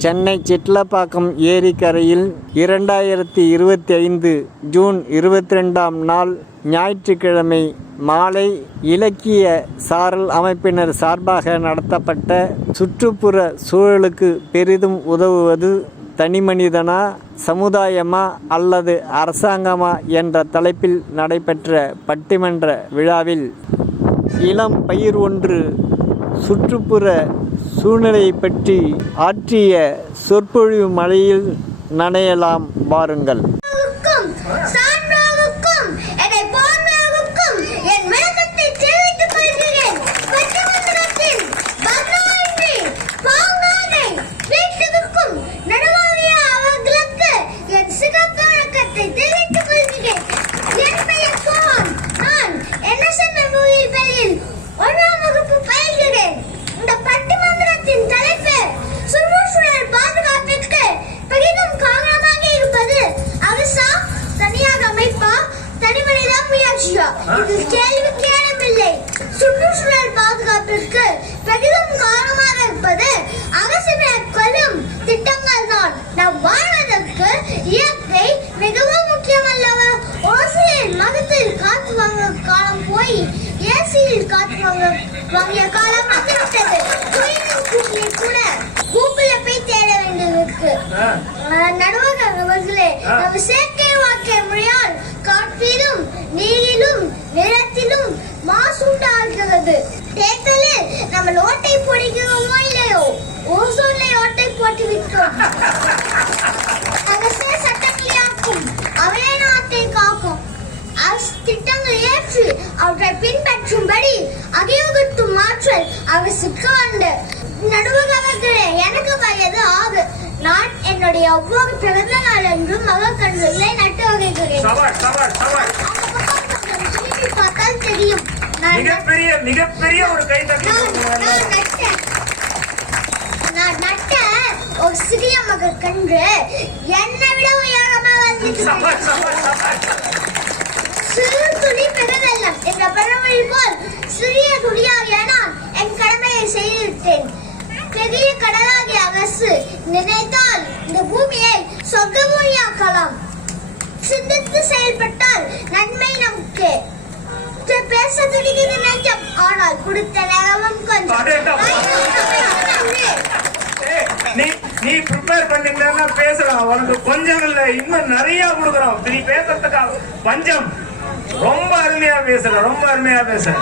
சென்னை சிட்லப்பாக்கம் ஏரிக்கரையில் இரண்டாயிரத்தி இருபத்தி ஐந்து ஜூன் இருபத்தி ரெண்டாம் நாள் ஞாயிற்றுக்கிழமை மாலை இலக்கிய சாரல் அமைப்பினர் சார்பாக நடத்தப்பட்ட சுற்றுப்புற சூழலுக்கு பெரிதும் உதவுவது தனிமனிதனா சமுதாயமா அல்லது அரசாங்கமா என்ற தலைப்பில் நடைபெற்ற பட்டிமன்ற விழாவில் இளம் பயிர் ஒன்று சுற்றுப்புற சூழ்நிலையை பற்றி ஆற்றிய சொற்பொழிவு மழையில் நனையலாம் வாருங்கள். முயற்சியா இது கேள்விக்கு இடமில்லை சுற்றுச்சூழல் பாதுகாப்பிற்கு பெரிதும் காரணமாக இருப்பது அரசு மேற்கொள்ளும் திட்டங்கள் தான் நாம் வாழ்வதற்கு இயற்கை மிகவும் முக்கியம் அல்லவா ஓசையில் மதத்தில் காத்து வாங்க காலம் போய் ஏசியில் காத்து வாங்க வாங்கிய காலம் வந்துவிட்டது கூட கூகுள்ல போய் தேட வேண்டியது நடுவாக அவர்களே நம்ம செயற்கை அரசே அவரே நாட்டை காக்கும் அரசு திட்டங்களை ஏற்று அவற்றை பின்பற்றும்படி அகியோகத்தும் மாற்றல் உண்டு நடுவர் அவர்களே எனக்கு வயது ஆறு நான் என்னுடைய ஒவ்வொரு பிறந்த நாள் என்றும் மகக்கன்றுகளை நட்டு வகைகிறேன் பார்த்தால் தெரியும் மிகப்பெரிய மிகப்பெரிய ஒரு கை தட்டி நான் நான் நட்டேன். நான் நட்ட ஒரு சிறிய மகக் கன்று என்னை விட உயரமா சவால் சிறு துளி பெருவெள்ளம் என்ற பழமொழி போல் சிறிய துளியாகிய நான் என் கடமையை செய்துவிட்டேன். பெரிய கடலாகிய அரசு நினைத்தால் இந்த பூமியை சொர்க்க பூமியாக்கலாம் சிந்தித்து செயல்பட்டால் நன்மை நமக்கு. பேச துடிக்கிறது நெஞ்சம் ஆனால் கொடுத்த நேரமும் கொஞ்சம். நீ நீ ப்ரிப்பேர் பண்ணிட்டேன்னா பேசலாம் உனக்கு கொஞ்சம் இல்ல இன்னும் நிறைய கொடுக்குறோம். நீ பேசுறதுக்கு பஞ்சம் ரொம்ப அருமையா பேசுற ரொம்ப அருமையா பேசுற.